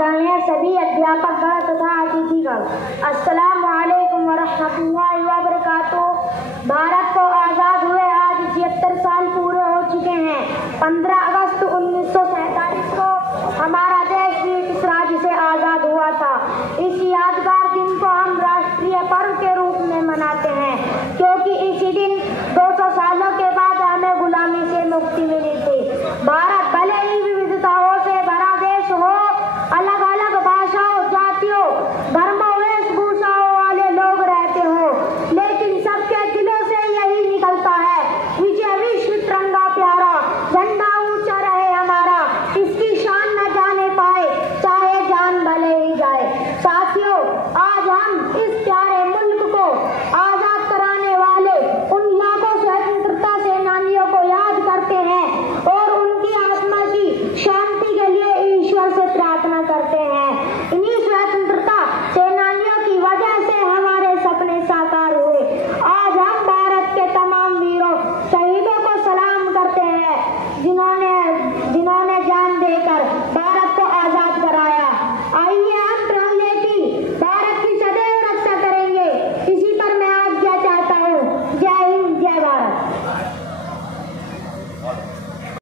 आदरणीय सभी अध्यापकगण तथा अतिथिगण, अस्सलामु अलैकुम वरहमतुल्लाहि वबरकातुहू। भारत को आज़ाद हुए आज 76 साल पूरे हो चुके हैं। 15 अगस्त 1947